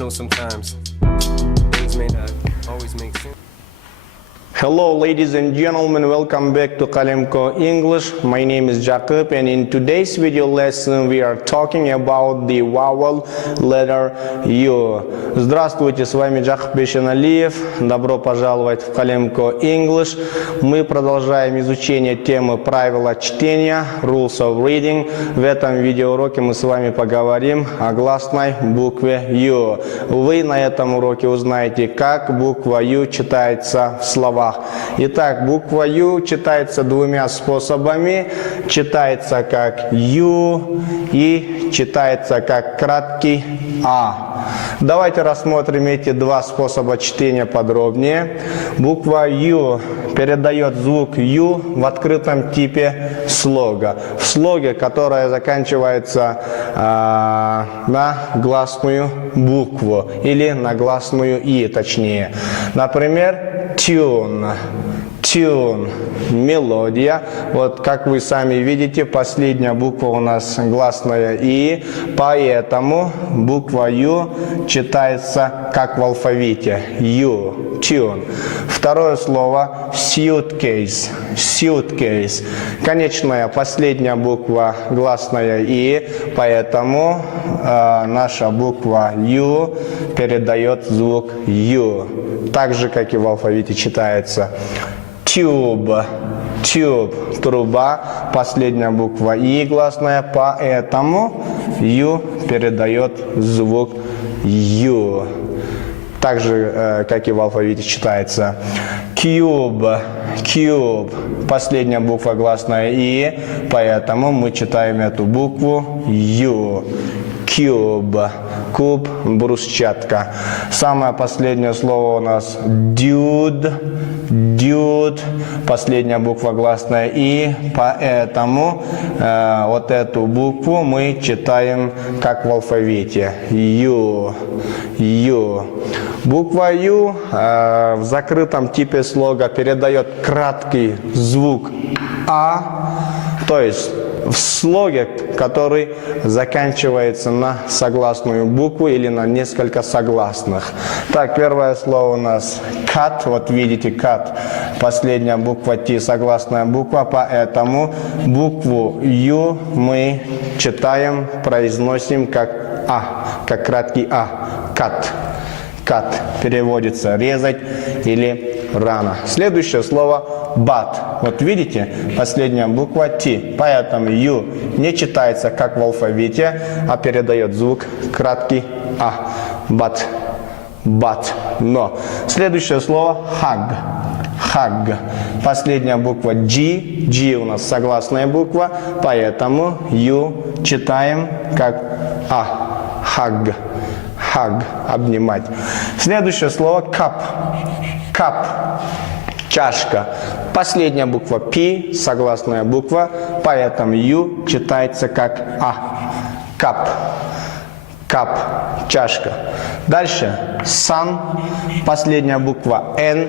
know sometimes things may not always make sense. Hello ladies and gentlemen, welcome back to Kalemko English. My name is Jacob, and in today's video lesson we are talking about the vowel letter U. Здравствуйте, с вами Джакоб Бешеналиев. Добро пожаловать в Kalemko English. Мы продолжаем изучение темы правила чтения, rules of reading. В этом видеоуроке мы с вами поговорим о гласной букве U. Вы на этом уроке узнаете, как буква U читается в словах. Итак, буква U читается двумя способами. Читается как Ю и читается как краткий А. Давайте рассмотрим эти два способа чтения подробнее. Буква U передает звук U в открытом типе слога. В слоге, которое заканчивается на гласную букву или на гласную И, точнее. Например, tune. Tune – мелодия. Вот как вы сами видите, последняя буква у нас гласная И, поэтому буква Ю читается как в алфавите. Ю. Tune. Второе слово suitcase. Suitcase. Конечная последняя буква гласная И, поэтому наша буква Ю передает звук Ю. Так же, как и в алфавите читается. Tube. Tube. Труба. Последняя буква И гласная, поэтому Ю передает звук Ю. Так же, как и в алфавите читается. Cube. Cube. Последняя буква гласная И, поэтому мы читаем эту букву Ю. Cube. Куб, брусчатка. Самое последнее слово у нас dude. Dude. Последняя буква гласная И, поэтому вот эту букву мы читаем как в алфавите. Ю. Ю. Буква Ю в закрытом типе слога передает краткий звук А, то есть в слоге, который заканчивается на согласную букву или на несколько согласных. Так, первое слово у нас cut. Вот видите, cut. Последняя буква Т, согласная буква, поэтому букву Ю мы читаем, произносим как А, как краткий А. Cut. Cut. Переводится резать или рано. Следующее слово but. Вот видите, последняя буква Т, поэтому Ю не читается как в алфавите, а передает звук краткий А. But. But. Но. Следующее слово hug. Hug. Последняя буква G. G у нас согласная буква, поэтому Ю читаем как А. Hug. Hug. Обнимать. Следующее слово cup. Cup. Чашка. Последняя буква П, согласная буква, поэтому Ю читается как А. Cup. Cup. Чашка. Дальше. Sun. Последняя буква Н.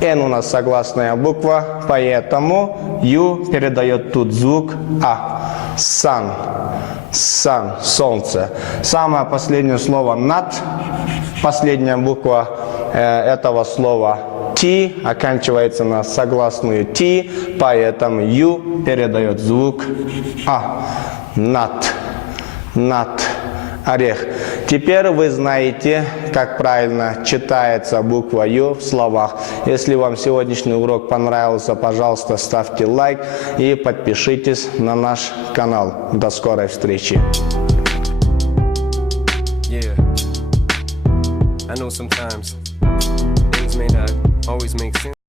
Н у нас согласная буква, поэтому Ю передает тут звук А. Sun. Sun. Солнце. Самое последнее слово not. Последняя буква этого слова Т оканчивается на согласную Т, поэтому Ю передает звук А. Nut. Nut. Орех. Теперь вы знаете, как правильно читается буква Ю в словах. Если вам сегодняшний урок понравился, пожалуйста, ставьте лайк и подпишитесь на наш канал. До скорой встречи. Yeah, I know sometimes things may not always make sense.